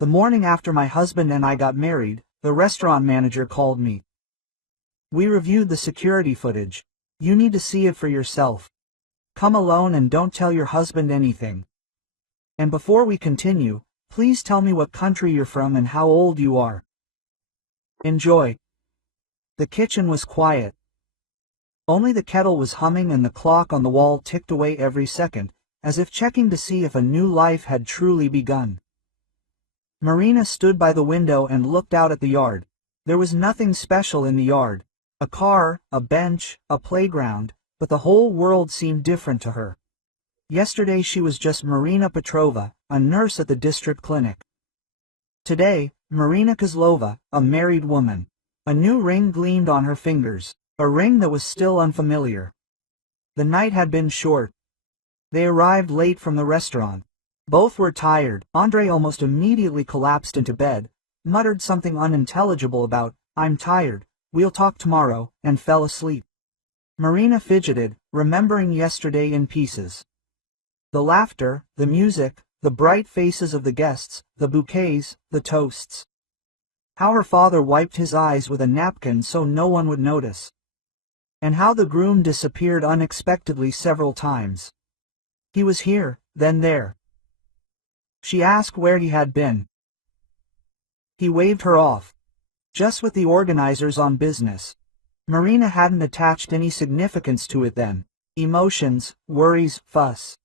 The morning after my husband and I got married, the restaurant manager called me. We reviewed the security footage. You need to see it for yourself. Come alone and don't tell your husband anything. And before we continue, please tell me what country you're from and how old you are. Enjoy. The kitchen was quiet. Only the kettle was humming and the clock on the wall ticked away every second, as if checking to see if a new life had truly begun. Marina stood by the window and looked out at the yard. There was nothing special in the yard. A car, a bench, a playground, but the whole world seemed different to her. Yesterday she was just Marina Petrova, a nurse at the district clinic. Today, Marina Kozlova, a married woman. A new ring gleamed on her fingers, a ring that was still unfamiliar. The night had been short. They arrived late from the restaurant. Both were tired. Andrei almost immediately collapsed into bed, muttered something unintelligible about, "I'm tired, we'll talk tomorrow," and fell asleep. Marina fidgeted, remembering yesterday in pieces. The laughter, the music, the bright faces of the guests, the bouquets, the toasts. How her father wiped his eyes with a napkin so no one would notice. And how the groom disappeared unexpectedly several times. He was here, then there. She asked where he had been. He waved her off. Just with the organizers on business. Marina hadn't attached any significance to it then. Emotions, worries, fuss.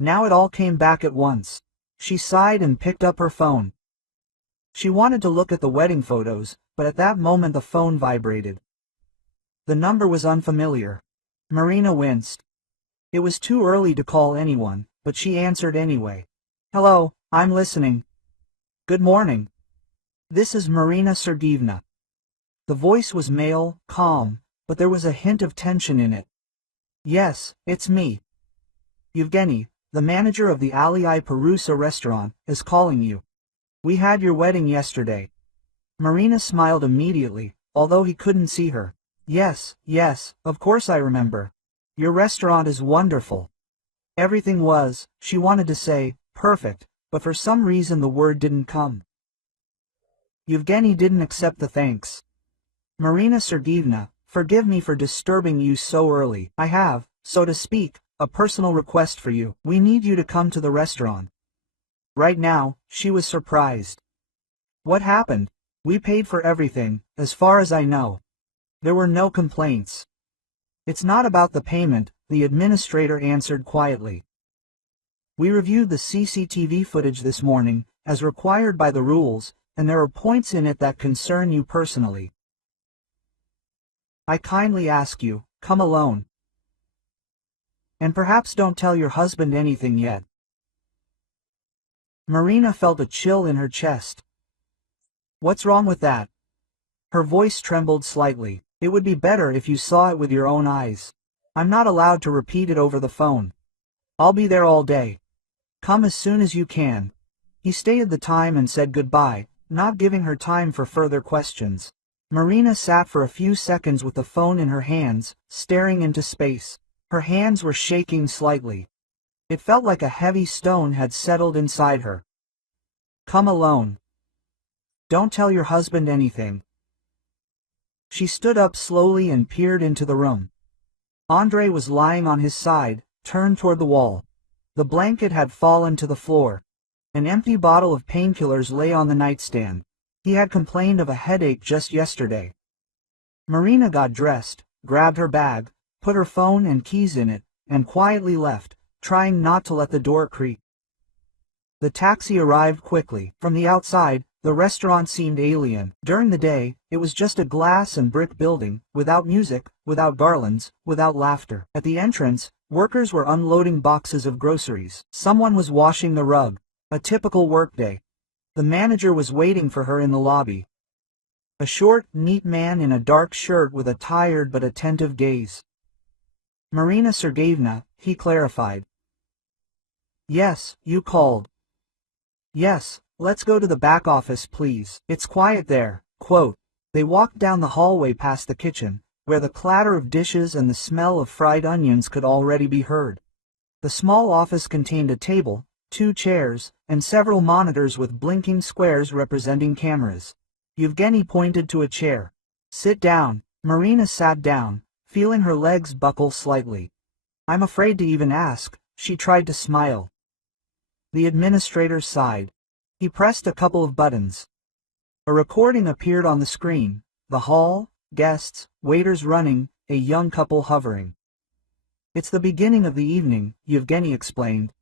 Now it all came back at once. She sighed and picked up her phone. She wanted to look at the wedding photos, but at that moment the phone vibrated. The number was unfamiliar. Marina winced. It was too early to call anyone, but she answered anyway. "Hello, I'm listening." "Good morning. This is Marina Sergeyevna." The voice was male, calm, but there was a hint of tension in it. "Yes, it's me. Yevgeny, the manager of the Alii Perusa restaurant, is calling you. We had your wedding yesterday." Marina smiled immediately, although he couldn't see her. Yes, of course I remember. Your restaurant is wonderful." Everything was, she wanted to say, perfect, but for some reason the word didn't come. Yevgeny didn't accept the thanks. "Marina Sergeyevna, forgive me for disturbing you so early. I have, so to speak, a personal request for you. We need you to come to the restaurant." Right now, she was surprised. "What happened? We paid for everything, as far as I know. There were no complaints." "It's not about the payment," the administrator answered quietly. "We reviewed the CCTV footage this morning, as required by the rules, and there are points in it that concern you personally. I kindly ask you, come alone. And perhaps don't tell your husband anything yet." Marina felt a chill in her chest. "What's wrong with that?" Her voice trembled slightly. "It would be better if you saw it with your own eyes. I'm not allowed to repeat it over the phone. I'll be there all day. Come as soon as you can." He stated the time and said goodbye, not giving her time for further questions. Marina sat for a few seconds with the phone in her hands, staring into space. Her hands were shaking slightly. It felt like a heavy stone had settled inside her. "Come alone. Don't tell your husband anything." She stood up slowly and peered into the room. Andrei was lying on his side, turned toward the wall. The blanket had fallen to the floor. An empty bottle of painkillers lay on the nightstand. He had complained of a headache just yesterday. Marina got dressed, grabbed her bag, put her phone and keys in it, and quietly left, trying not to let the door creak. The taxi arrived quickly. From the outside, the restaurant seemed alien. During the day, it was just a glass and brick building, without music, without garlands, without laughter. At the entrance, workers were unloading boxes of groceries. Someone was washing the rug. A typical workday. The manager was waiting for her in the lobby. A short, neat man in a dark shirt with a tired but attentive gaze. "Marina Sergeyevna," he clarified. "Yes, you called." "Yes, let's go to the back office please. It's quiet there." Quote. They walked down the hallway past the kitchen, where the clatter of dishes and the smell of fried onions could already be heard. The small office contained a table, two chairs, and several monitors with blinking squares representing cameras. Yevgeny pointed to a chair. "Sit down." Marina sat down, feeling her legs buckle slightly. "I'm afraid to even ask." She tried to smile. The administrator sighed. He pressed a couple of buttons. A recording appeared on the screen. The hall, guests, waiters running, a young couple hovering. "It's the beginning of the evening," Yevgeny explained.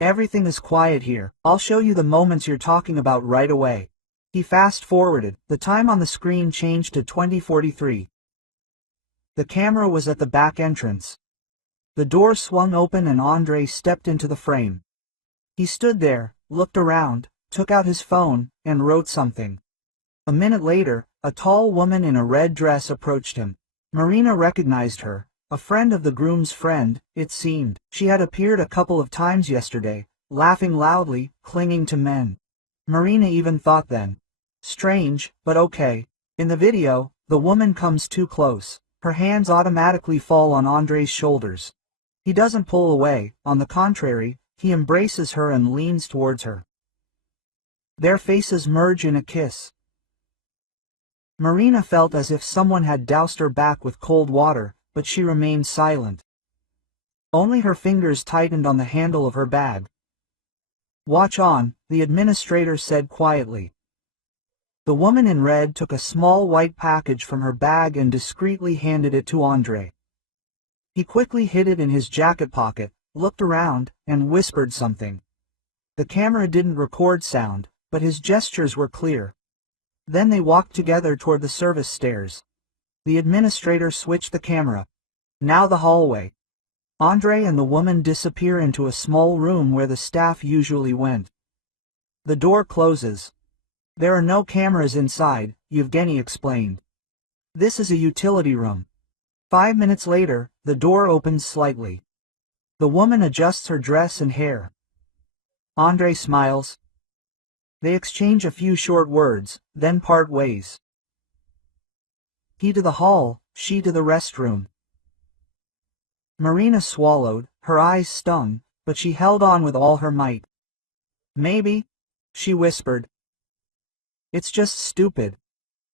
"Everything is quiet here. I'll show you the moments you're talking about right away." He fast-forwarded. The time on the screen changed to 20:43. The camera was at the back entrance. The door swung open and Andrei stepped into the frame. He stood there, looked around, took out his phone, and wrote something. A minute later, a tall woman in a red dress approached him. Marina recognized her, a friend of the groom's friend, it seemed. She had appeared a couple of times yesterday, laughing loudly, clinging to men. Marina even thought then. Strange, but okay. In the video, the woman comes too close. Her hands automatically fall on Andrei's shoulders. He doesn't pull away, on the contrary, he embraces her and leans towards her. Their faces merge in a kiss. Marina felt as if someone had doused her back with cold water, but she remained silent. Only her fingers tightened on the handle of her bag. "Watch on," the administrator said quietly. The woman in red took a small white package from her bag and discreetly handed it to Andrei. He quickly hid it in his jacket pocket, looked around, and whispered something. The camera didn't record sound, but his gestures were clear. Then they walked together toward the service stairs. The administrator switched the camera. Now the hallway. Andrei and the woman disappear into a small room where the staff usually went. The door closes. "There are no cameras inside," Yevgeny explained. "This is a utility room." 5 minutes later, the door opens slightly. The woman adjusts her dress and hair. Andrei smiles. They exchange a few short words, then part ways. He to the hall, she to the restroom. Marina swallowed, her eyes stung, but she held on with all her might. "Maybe," she whispered. "It's just stupid.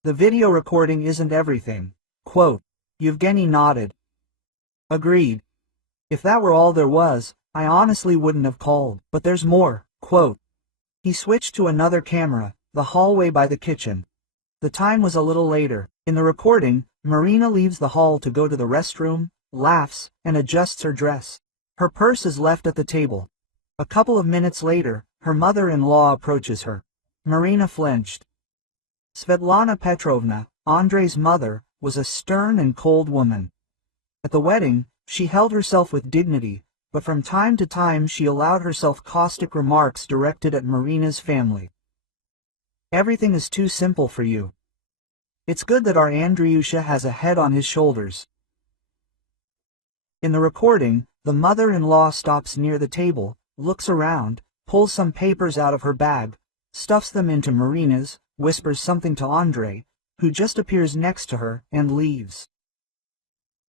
The video recording isn't everything." Quote. Yevgeny nodded. "Agreed. If that were all there was, I honestly wouldn't have called. But there's more." Quote. He switched to another camera, the hallway by the kitchen. The time was a little later. In the recording, Marina leaves the hall to go to the restroom, laughs, and adjusts her dress. Her purse is left at the table. A couple of minutes later, her mother-in-law approaches her. Marina flinched. Svetlana Petrovna, Andrei's mother, was a stern and cold woman. At the wedding, she held herself with dignity, but from time to time she allowed herself caustic remarks directed at Marina's family. "Everything is too simple for you. It's good that our Andriusha has a head on his shoulders." In the recording, the mother-in-law stops near the table, looks around, pulls some papers out of her bag, stuffs them into Marina's, whispers something to Andrei, who just appears next to her, and leaves.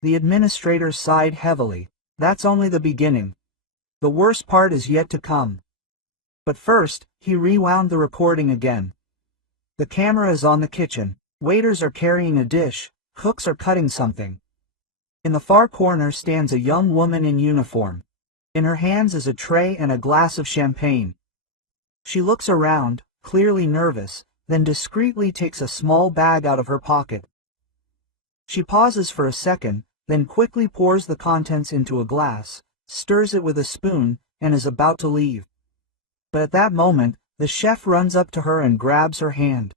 The administrator sighed heavily. That's only the beginning. The worst part is yet to come. But first, he rewound the recording again. The camera is on the kitchen. Waiters are carrying a dish, cooks are cutting something. In the far corner stands a young woman in uniform. In her hands is a tray and a glass of champagne. She looks around, clearly nervous, then discreetly takes a small bag out of her pocket. She pauses for a second, then quickly pours the contents into a glass, stirs it with a spoon, and is about to leave. But at that moment, the chef runs up to her and grabs her hand.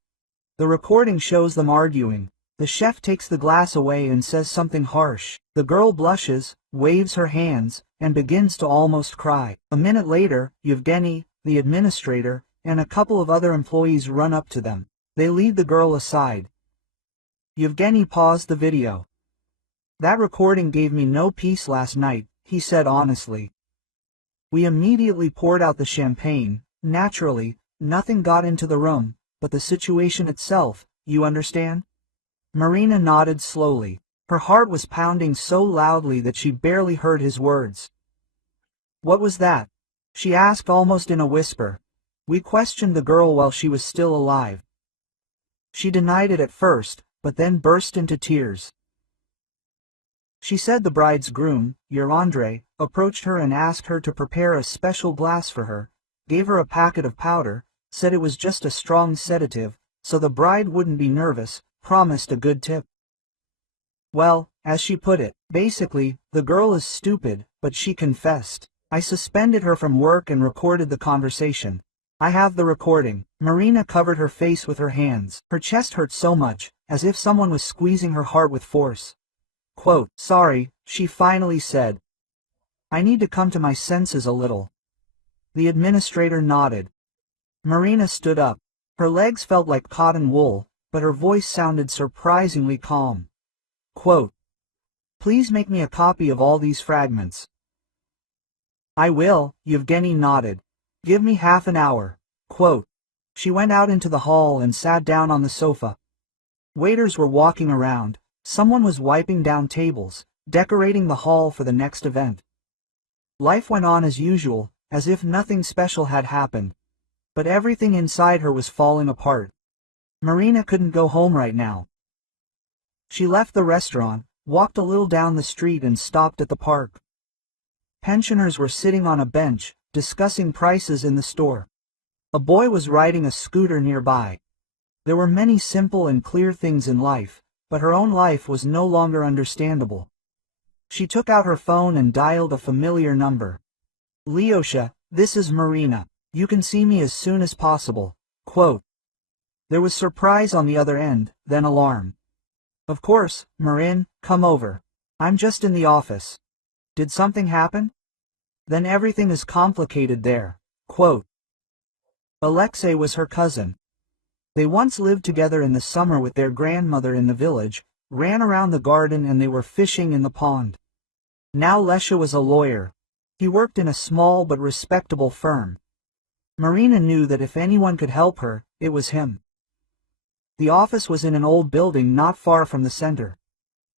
The recording shows them arguing. The chef takes the glass away and says something harsh. The girl blushes, waves her hands, and begins to almost cry. A minute later, Yevgeny, the administrator, and a couple of other employees run up to them. They lead the girl aside. Yevgeny paused the video. "That recording gave me no peace last night," he said honestly. "We immediately poured out the champagne. Naturally, nothing got into the room, but the situation itself, you understand?" Marina nodded slowly. Her heart was pounding so loudly that she barely heard his words. "What was that?" She asked almost in a whisper. We questioned the girl while she was still alive. She denied it at first, but then burst into tears. She said the bride's groom, your Andre, approached her and asked her to prepare a special glass for her, gave her a packet of powder, said it was just a strong sedative, so the bride wouldn't be nervous, promised a good tip. Well, as she put it, basically, the girl is stupid, but she confessed. I suspended her from work and recorded the conversation. I have the recording. Marina covered her face with her hands. Her chest hurt so much, as if someone was squeezing her heart with force. Quote, sorry, she finally said. I need to come to my senses a little. The administrator nodded. Marina stood up. Her legs felt like cotton wool, but her voice sounded surprisingly calm. Quote, please make me a copy of all these fragments. I will, Yevgeny nodded. Give me half an hour. Quote. She went out into the hall and sat down on the sofa. Waiters were walking around. Someone was wiping down tables, decorating the hall for the next event. Life went on as usual, as if nothing special had happened. But everything inside her was falling apart. Marina couldn't go home right now. She left the restaurant, walked a little down the street and stopped at the park. Pensioners were sitting on a bench, discussing prices in the store. A boy was riding a scooter nearby. There were many simple and clear things in life, but her own life was no longer understandable. She took out her phone and dialed a familiar number. Lyosha, this is Marina. You can see me as soon as possible. Quote. There was surprise on the other end, then alarm. Of course, Marin, come over. I'm just in the office. Did something happen? Then everything is complicated there. Quote. Alexei was her cousin. They once lived together in the summer with their grandmother in the village, ran around the garden and they were fishing in the pond. Now Lesha was a lawyer. He worked in a small but respectable firm. Marina knew that if anyone could help her, it was him. The office was in an old building not far from the center.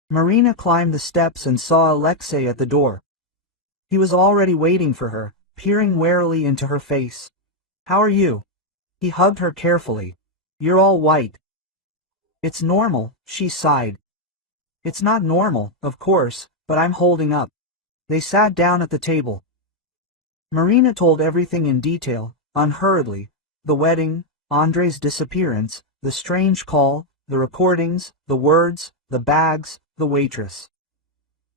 Marina climbed the steps and saw Alexei at the door. He was already waiting for her, peering warily into her face. How are you? He hugged her carefully. You're all white. It's normal, she sighed. It's not normal, of course, but I'm holding up. They sat down at the table. Marina told everything in detail, unhurriedly. The wedding, Andre's disappearance, the strange call, the recordings, the words, the bags, the waitress.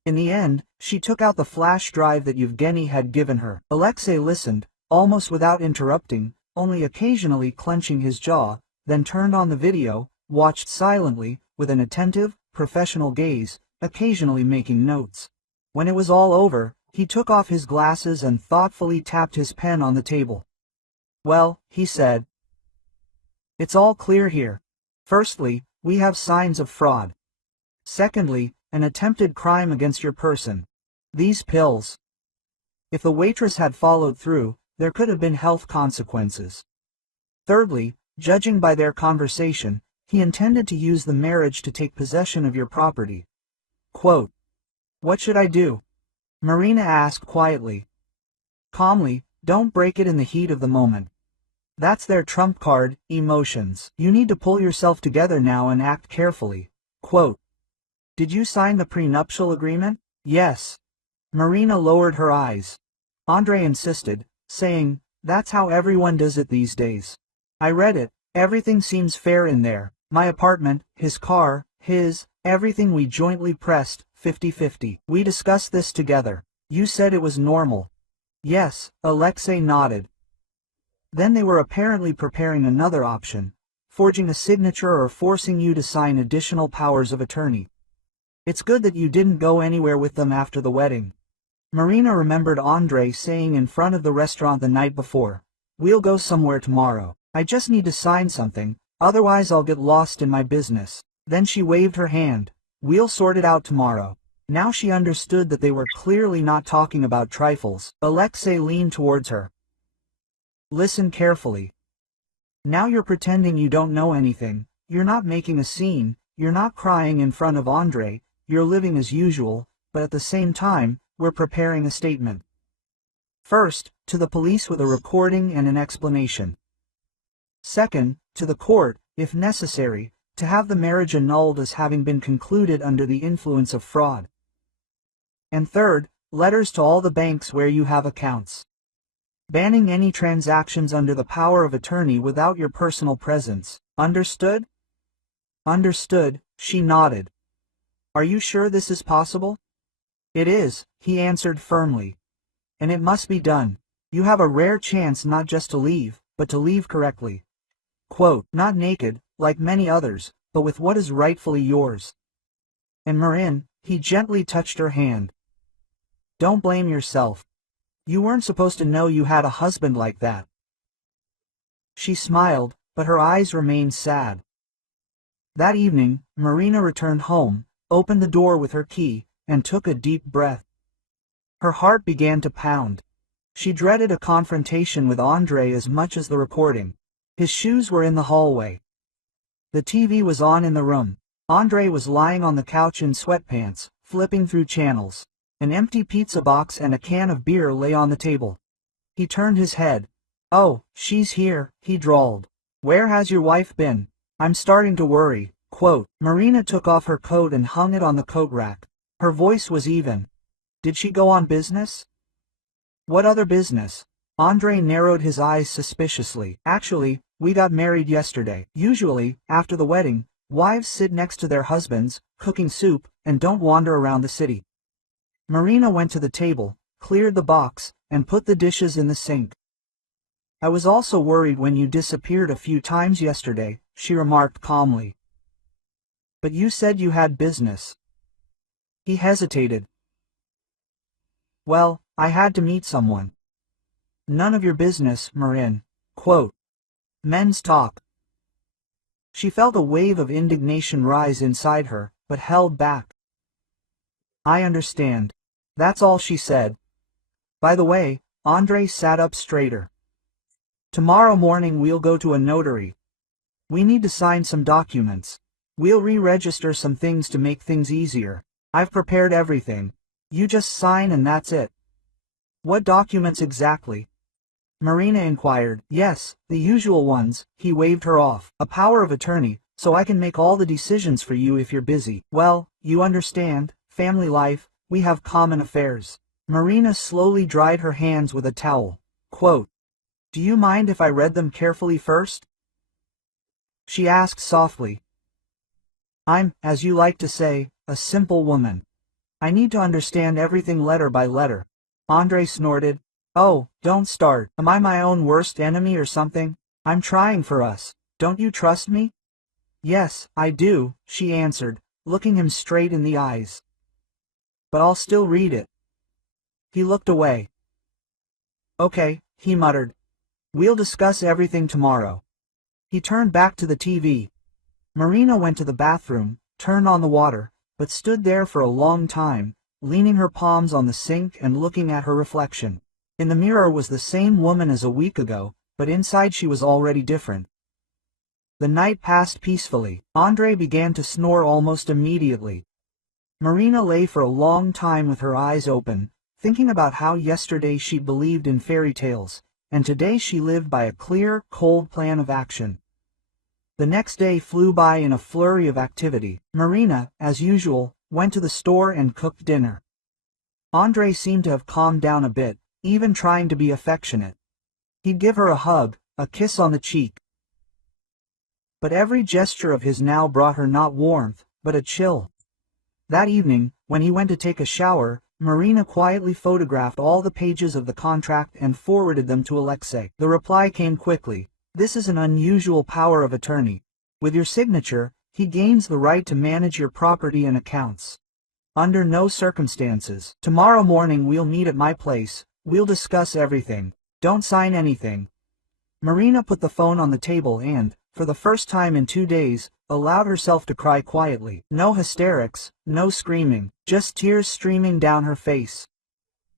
In the end, she took out the flash drive that Yevgeny had given her. Alexei listened, almost without interrupting, only occasionally clenching his jaw, then turned on the video, watched silently, with an attentive, professional gaze, occasionally making notes. When it was all over, he took off his glasses and thoughtfully tapped his pen on the table. Well, he said. It's all clear here. Firstly, we have signs of fraud. Secondly, an attempted crime against your person. These pills. If the waitress had followed through, there could have been health consequences. Thirdly, judging by their conversation, he intended to use the marriage to take possession of your property. Quote. What should I do? Marina asked quietly. Calmly, don't break it in the heat of the moment. That's their trump card, emotions. You need to pull yourself together now and act carefully. Quote. Did you sign the prenuptial agreement? Yes. Marina lowered her eyes. Andre insisted, saying, that's how everyone does it these days. I read it, everything seems fair in there. My apartment, his car, his, everything we jointly pressed, 50-50. We discussed this together. You said it was normal. Yes, Alexei nodded. Then they were apparently preparing another option, forging a signature or forcing you to sign additional powers of attorney. It's good that you didn't go anywhere with them after the wedding. Marina remembered Andre saying in front of the restaurant the night before, we'll go somewhere tomorrow. I just need to sign something, otherwise I'll get lost in my business. Then she waved her hand. We'll sort it out tomorrow. Now she understood that they were clearly not talking about trifles. Alexei leaned towards her. Listen carefully. Now you're pretending you don't know anything, you're not making a scene, you're not crying in front of Andre, you're living as usual, but at the same time, we're preparing a statement. First, to the police with a recording and an explanation. Second, to the court, if necessary, to have the marriage annulled as having been concluded under the influence of fraud. And third, letters to all the banks where you have accounts, banning any transactions under the power of attorney without your personal presence. Understood? Understood, she nodded. Are you sure this is possible? It is, he answered firmly. And it must be done. You have a rare chance not just to leave, but to leave correctly. Quote, not naked, like many others, but with what is rightfully yours. And Marin, he gently touched her hand. Don't blame yourself. You weren't supposed to know you had a husband like that. She smiled, but her eyes remained sad. That evening, Marina returned home, opened the door with her key, and took a deep breath. Her heart began to pound. She dreaded a confrontation with Andre as much as the recording. His shoes were in the hallway. The TV was on in the room. Andre was lying on the couch in sweatpants, flipping through channels. An empty pizza box and a can of beer lay on the table. He turned his head. Oh, she's here, he drawled. Where has your wife been? I'm starting to worry. Quote, Marina took off her coat and hung it on the coat rack. Her voice was even. Did she go on business? What other business? Andre narrowed his eyes suspiciously. Actually, we got married yesterday. Usually, after the wedding, wives sit next to their husbands, cooking soup, and don't wander around the city. Marina went to the table, cleared the box, and put the dishes in the sink. I was also worried when you disappeared a few times yesterday, she remarked calmly. But you said you had business. He hesitated. Well, I had to meet someone. None of your business, Marin. Quote. Men's talk. She felt a wave of indignation rise inside her, but held back. I understand. That's all she said. By the way, Andre sat up straighter. Tomorrow morning we'll go to a notary. We need to sign some documents. We'll re-register some things to make things easier. I've prepared everything. You just sign and that's it. What documents exactly? Marina inquired. Yes, the usual ones, he waved her off. A power of attorney, so I can make all the decisions for you if you're busy. Well, you understand, family life, we have common affairs. Marina slowly dried her hands with a towel. Quote, do you mind if I read them carefully first? She asked softly. I'm, as you like to say, a simple woman. I need to understand everything letter by letter. Andre snorted. Oh, don't start. Am I my own worst enemy or something? I'm trying for us. Don't you trust me? Yes, I do, she answered, looking him straight in the eyes. But I'll still read it. He looked away. Okay, he muttered. We'll discuss everything tomorrow. He turned back to the TV. Marina went to the bathroom, turned on the water, but stood there for a long time, leaning her palms on the sink and looking at her reflection. In the mirror was the same woman as a week ago, but inside she was already different. The night passed peacefully. Andre began to snore almost immediately. Marina lay for a long time with her eyes open, thinking about how yesterday she believed in fairy tales, and today she lived by a clear, cold plan of action. The next day flew by in a flurry of activity. Marina, as usual, went to the store and cooked dinner. Andre seemed to have calmed down a bit, even trying to be affectionate. He'd give her a hug, a kiss on the cheek. But every gesture of his now brought her not warmth, but a chill. That evening, when he went to take a shower, Marina quietly photographed all the pages of the contract and forwarded them to Alexei. The reply came quickly. This is an unusual power of attorney. With your signature, he gains the right to manage your property and accounts. Under no circumstances. Tomorrow morning we'll meet at my place. We'll discuss everything. Don't sign anything. Marina put the phone on the table and, for the first time in 2 days, allowed herself to cry quietly. No hysterics, no screaming, just tears streaming down her face.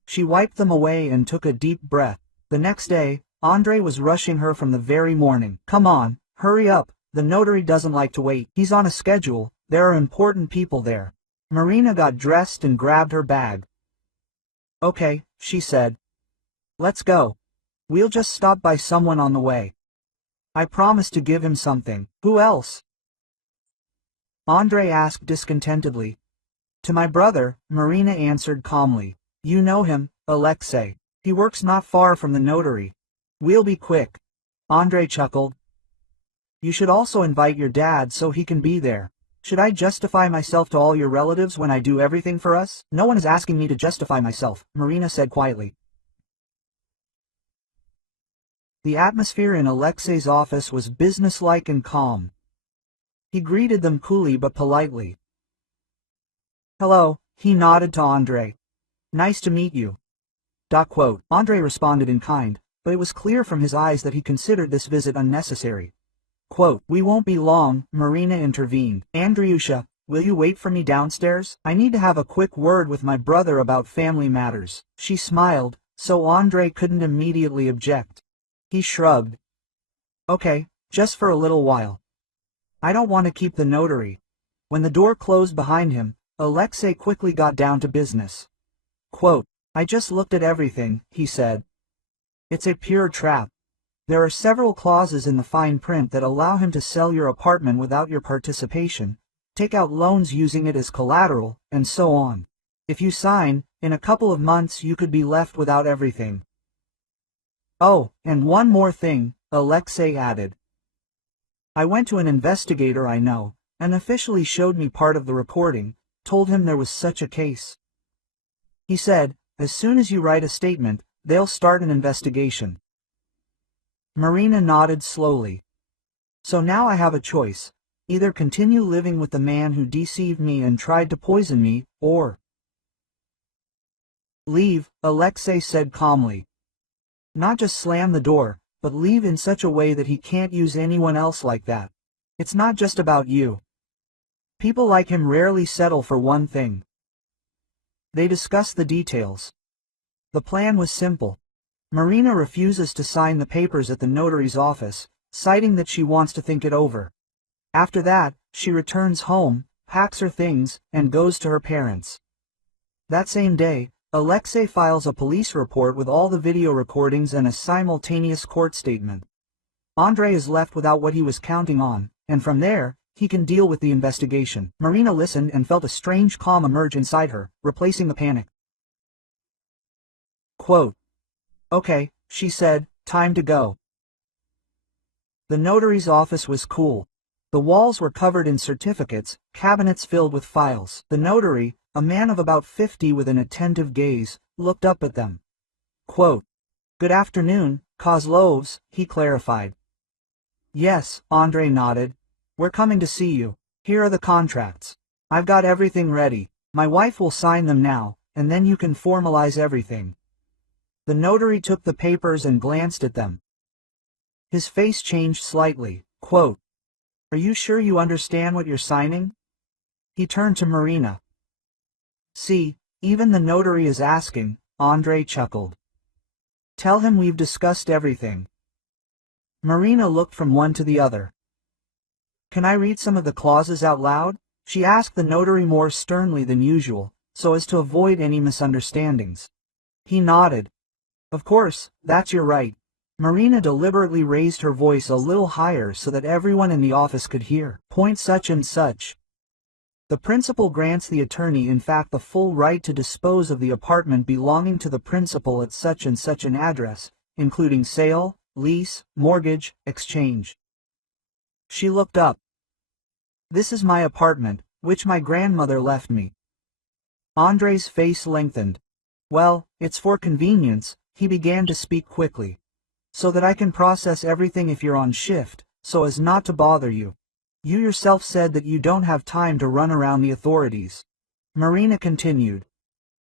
She wiped them away and took a deep breath. The next day, Andre was rushing her from the very morning. Come on, hurry up, the notary doesn't like to wait. He's on a schedule, there are important people there. Marina got dressed and grabbed her bag. Okay, she said. Let's go. We'll just stop by someone on the way. I promised to give him something. Who else? Andrei asked discontentedly. To my brother, Marina answered calmly. You know him, Alexei. He works not far from the notary. We'll be quick. Andrei chuckled. You should also invite your dad so he can be there. Should I justify myself to all your relatives when I do everything for us? No one is asking me to justify myself, Marina said quietly. The atmosphere in Alexei's office was businesslike and calm. He greeted them coolly but politely. Hello, he nodded to Andrei. Nice to meet you. Andrei responded in kind, but it was clear from his eyes that he considered this visit unnecessary. We won't be long, Marina intervened. Andriusha, will you wait for me downstairs? I need to have a quick word with my brother about family matters. She smiled, so Andrei couldn't immediately object. He shrugged. Okay, just for a little while. I don't want to keep the notary. When the door closed behind him, Alexei quickly got down to business. I just looked at everything, he said. It's a pure trap. There are several clauses in the fine print that allow him to sell your apartment without your participation, take out loans using it as collateral, and so on. If you sign, in a couple of months you could be left without everything. Oh, and one more thing, Alexei added. I went to an investigator I know, and officially showed me part of the recording, told him there was such a case. He said, as soon as you write a statement, they'll start an investigation. Marina nodded slowly. So now I have a choice. Either continue living with the man who deceived me and tried to poison me, or leave, Alexei said calmly. Not just slam the door, but leave in such a way that he can't use anyone else like that. It's not just about you. People like him rarely settle for one thing. They discuss the details. The plan was simple. Marina refuses to sign the papers at the notary's office, citing that she wants to think it over. After that, she returns home, packs her things, and goes to her parents. That same day, Alexei files a police report with all the video recordings and a simultaneous court statement. Andrei is left without what he was counting on, and from there, he can deal with the investigation. Marina listened and felt a strange calm emerge inside her, replacing the panic. Okay, she said, time to go. The notary's office was cool. The walls were covered in certificates, cabinets filled with files. The notary, a man of about 50 with an attentive gaze, looked up at them. Good afternoon, Kozlovs, he clarified. Yes, Andrei nodded. We're coming to see you. Here are the contracts. I've got everything ready. My wife will sign them now, and then you can formalize everything. The notary took the papers and glanced at them. His face changed slightly. Are you sure you understand what you're signing? He turned to Marina. See, even the notary is asking, Andrei chuckled. Tell him we've discussed everything. Marina looked from one to the other. Can I read some of the clauses out loud? She asked the notary more sternly than usual, so as to avoid any misunderstandings. He nodded. Of course, that's your right. Marina deliberately raised her voice a little higher so that everyone in the office could hear. Point such and such. The principal grants the attorney in fact the full right to dispose of the apartment belonging to the principal at such and such an address, including sale, lease, mortgage, exchange. She looked up. This is my apartment, which my grandmother left me. Andrei's face lengthened. Well, it's for convenience, he began to speak quickly. So that I can process everything if you're on shift, so as not to bother you. You yourself said that you don't have time to run around the authorities. Marina continued.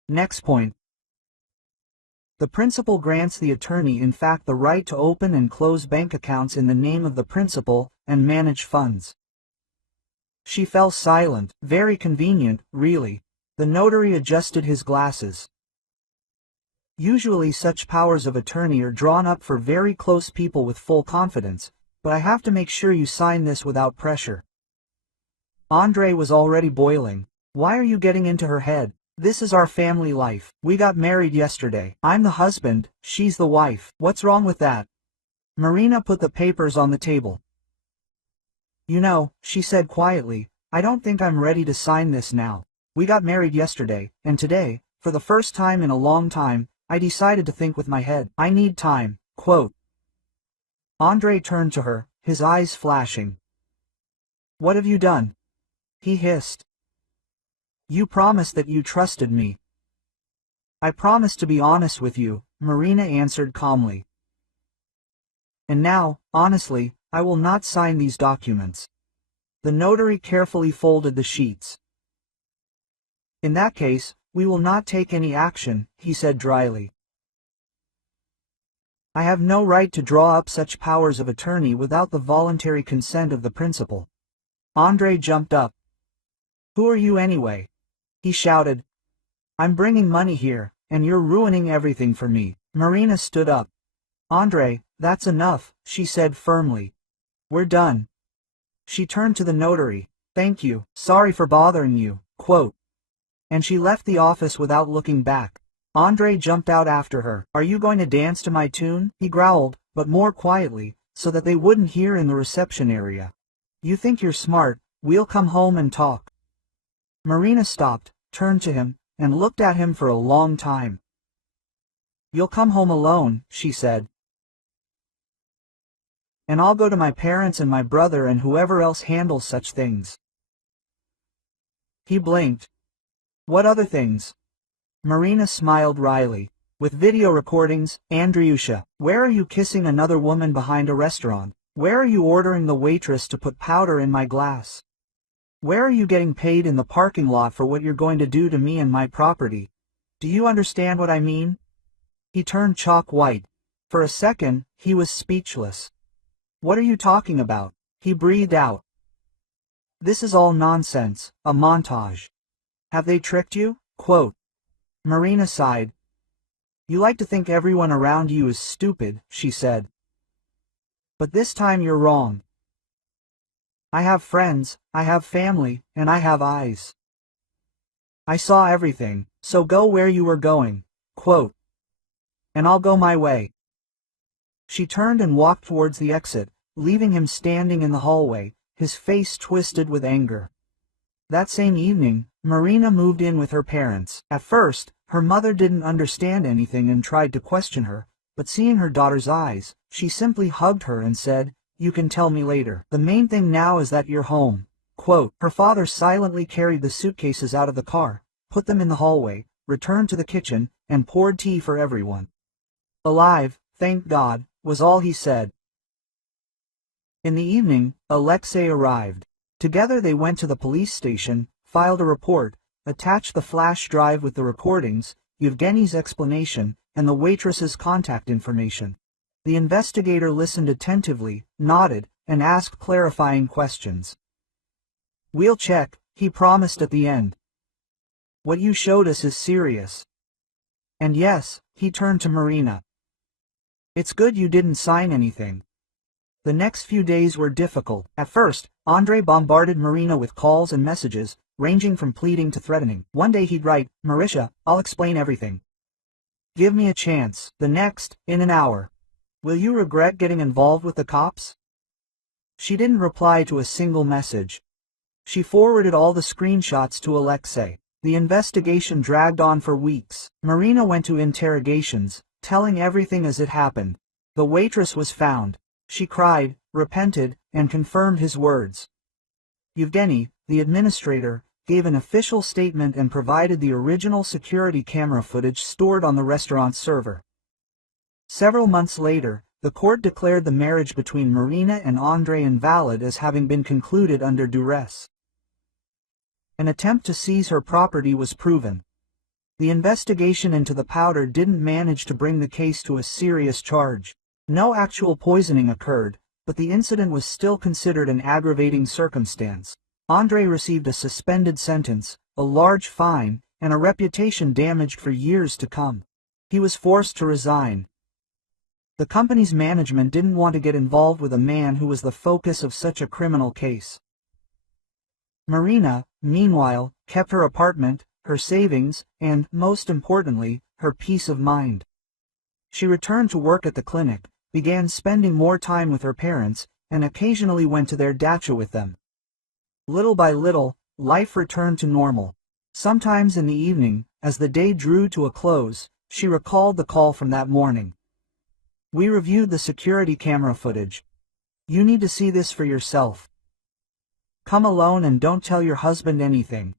Next point. The principal grants the attorney in fact the right to open and close bank accounts in the name of the principal, and manage funds. She fell silent. Very convenient, really. The notary adjusted his glasses. Usually such powers of attorney are drawn up for very close people with full confidence, but I have to make sure you sign this without pressure. Andrei was already boiling. Why are you getting into her head? This is our family life. We got married yesterday. I'm the husband, she's the wife. What's wrong with that? Marina put the papers on the table. You know, she said quietly, I don't think I'm ready to sign this now. We got married yesterday, and today, for the first time in a long time, I decided to think with my head. I need time, quote. Andre turned to her, his eyes flashing. What have you done? He hissed. You promised that you trusted me. I promised to be honest with you, Marina answered calmly. And now, honestly, I will not sign these documents. The notary carefully folded the sheets. In that case, we will not take any action, he said dryly. I have no right to draw up such powers of attorney without the voluntary consent of the principal. Andre jumped up. Who are you anyway? He shouted. I'm bringing money here, and you're ruining everything for me. Marina stood up. Andre, that's enough, she said firmly. We're done. She turned to the notary. Thank you, sorry for bothering you, quote. And she left the office without looking back. Andre jumped out after her. Are you going to dance to my tune? He growled, but more quietly, so that they wouldn't hear in the reception area. You think you're smart, we'll come home and talk. Marina stopped, turned to him, and looked at him for a long time. You'll come home alone, she said. And I'll go to my parents and my brother and whoever else handles such things. He blinked. What other things? Marina smiled wryly. With video recordings, Andriusha, where are you kissing another woman behind a restaurant? Where are you ordering the waitress to put powder in my glass? Where are you getting paid in the parking lot for what you're going to do to me and my property? Do you understand what I mean? He turned chalk white. For a second, he was speechless. What are you talking about? He breathed out. This is all nonsense, a montage. Have they tricked you? Quote. Marina sighed. You like to think everyone around you is stupid, she said. But this time you're wrong. I have friends, I have family, and I have eyes. I saw everything, so go where you were going, quote. And I'll go my way. She turned and walked towards the exit, leaving him standing in the hallway, his face twisted with anger. That same evening, Marina moved in with her parents. At first, her mother didn't understand anything and tried to question her, but seeing her daughter's eyes, she simply hugged her and said, You can tell me later. The main thing now is that you're home. Quote. Her father silently carried the suitcases out of the car, put them in the hallway, returned to the kitchen, and poured tea for everyone. Alive, thank God, was all he said. In the evening, Alexei arrived. Together they went to the police station, filed a report, attached the flash drive with the recordings, Yevgeny's explanation, and the waitress's contact information. The investigator listened attentively, nodded, and asked clarifying questions. We'll check, he promised at the end. What you showed us is serious. And yes, he turned to Marina. It's good you didn't sign anything. The next few days were difficult. At first, Andre bombarded Marina with calls and messages, ranging from pleading to threatening. One day he'd write, Marisha, I'll explain everything. Give me a chance. The next, in an hour. Will you regret getting involved with the cops? She didn't reply to a single message. She forwarded all the screenshots to Alexei. The investigation dragged on for weeks. Marina went to interrogations, telling everything as it happened. The waitress was found. She cried, repented, and confirmed his words. Yevgeny, the administrator, gave an official statement and provided the original security camera footage stored on the restaurant's server. Several months later, the court declared the marriage between Marina and Andre invalid as having been concluded under duress. An attempt to seize her property was proven. The investigation into the powder didn't manage to bring the case to a serious charge. No actual poisoning occurred, but the incident was still considered an aggravating circumstance. Andre received a suspended sentence, a large fine, and a reputation damaged for years to come. He was forced to resign. The company's management didn't want to get involved with a man who was the focus of such a criminal case. Marina, meanwhile, kept her apartment, her savings, and, most importantly, her peace of mind. She returned to work at the clinic, began spending more time with her parents, and occasionally went to their dacha with them. Little by little, life returned to normal. Sometimes in the evening, as the day drew to a close, she recalled the call from that morning. We reviewed the security camera footage. You need to see this for yourself. Come alone and don't tell your husband anything.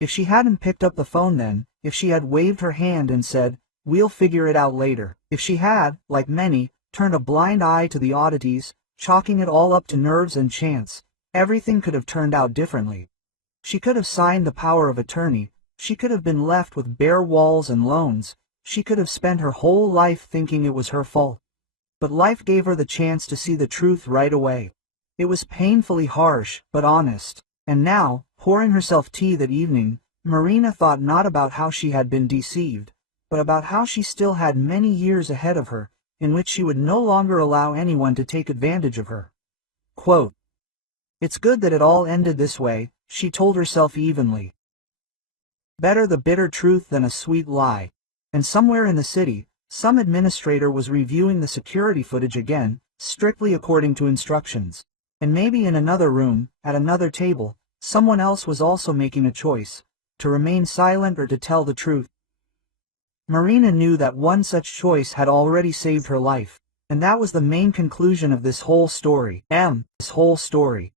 If she hadn't picked up the phone then, if she had waved her hand and said, "We'll figure it out later," if she had, like many, turned a blind eye to the oddities, chalking it all up to nerves and chance, everything could have turned out differently. She could have signed the power of attorney, she could have been left with bare walls and loans, she could have spent her whole life thinking it was her fault. But life gave her the chance to see the truth right away. It was painfully harsh, but honest. And now, pouring herself tea that evening, Marina thought not about how she had been deceived, but about how she still had many years ahead of her, in which she would no longer allow anyone to take advantage of her. Quote, "It's good that it all ended this way," she told herself evenly. Better the bitter truth than a sweet lie. And somewhere in the city, some administrator was reviewing the security footage again, strictly according to instructions. And maybe in another room, at another table, someone else was also making a choice, to remain silent or to tell the truth. Marina knew that one such choice had already saved her life, and that was the main conclusion of this whole story. This whole story.